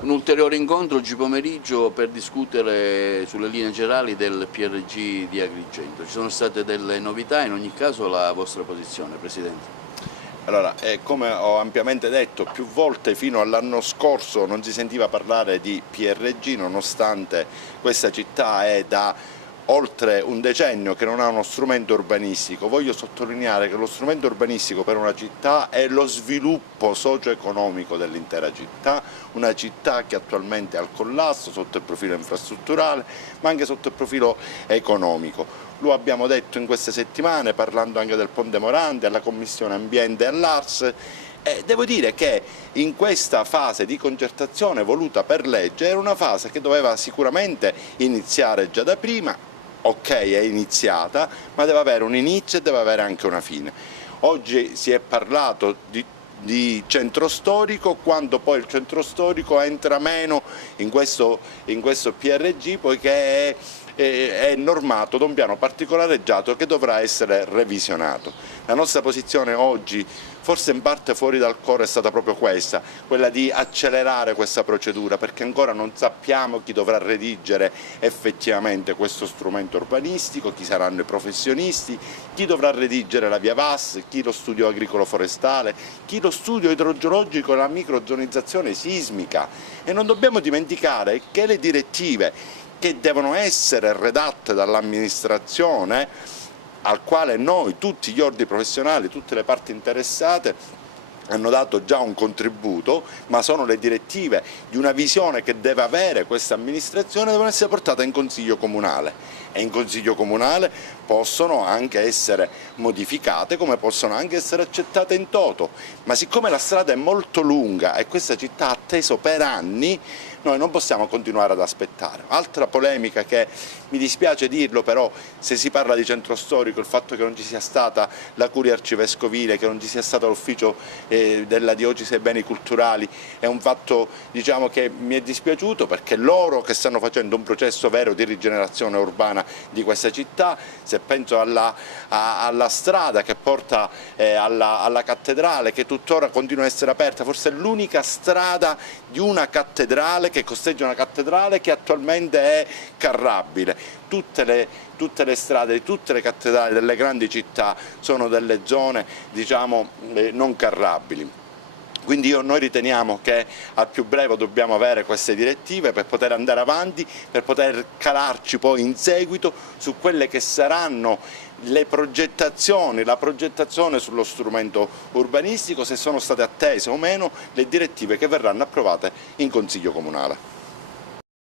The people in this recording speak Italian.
Un ulteriore incontro oggi pomeriggio per discutere sulle linee generali del PRG di Agrigento. Ci sono state delle novità, in ogni caso la vostra posizione, Presidente? Allora, come ho ampiamente detto più volte, fino all'anno scorso non si sentiva parlare di PRG, nonostante questa città è da oltre un decennio che non ha uno strumento urbanistico. Voglio sottolineare che lo strumento urbanistico per una città è lo sviluppo socio-economico dell'intera città, una città che attualmente è al collasso sotto il profilo infrastrutturale, ma anche sotto il profilo economico. Lo abbiamo detto in queste settimane, parlando anche del Ponte Morandi, alla Commissione Ambiente e all'Ars. Devo dire che in questa fase di concertazione voluta per legge era una fase che doveva sicuramente iniziare già da prima. Ok, è iniziata, ma deve avere un inizio e deve avere anche una fine. Oggi si è parlato di centro storico, quando poi il centro storico entra meno in questo PRG, poiché è normato da un piano particolareggiato che dovrà essere revisionato. La nostra posizione oggi, forse in parte fuori dal coro, è stata proprio questa, quella di accelerare questa procedura, perché ancora non sappiamo chi dovrà redigere effettivamente questo strumento urbanistico, chi saranno i professionisti, chi dovrà redigere la via VAS, chi lo studio agricolo-forestale, chi lo studio idrogeologico e la microzonizzazione sismica. E non dobbiamo dimenticare che le direttive che devono essere redatte dall'amministrazione, al quale noi, tutti gli ordini professionali, tutte le parti interessate, hanno dato già un contributo, ma sono le direttive di una visione che deve avere questa amministrazione, devono essere portate in Consiglio Comunale. E in Consiglio Comunale possono anche essere modificate, come possono anche essere accettate in toto. Ma siccome la strada è molto lunga e questa città ha atteso per anni, noi non possiamo continuare ad aspettare. Altra polemica che mi dispiace dirlo, però, se si parla di centro storico, il fatto che non ci sia stata la curia arcivescovile, che non ci sia stato l'ufficio della diocesi ai beni culturali, è un fatto, diciamo, che mi è dispiaciuto, perché loro che stanno facendo un processo vero di rigenerazione urbana di questa città. Se penso alla strada che porta alla cattedrale, che tuttora continua a essere aperta, forse è l'unica strada di una cattedrale, che costeggia una cattedrale che attualmente è carrabile. Tutte le strade di tutte le cattedrali delle grandi città sono delle zone, diciamo, non carrabili. Quindi noi riteniamo che al più breve dobbiamo avere queste direttive per poter andare avanti, per poter calarci poi in seguito su quelle che saranno le progettazioni, la progettazione sullo strumento urbanistico, se sono state attese o meno le direttive che verranno approvate in Consiglio Comunale.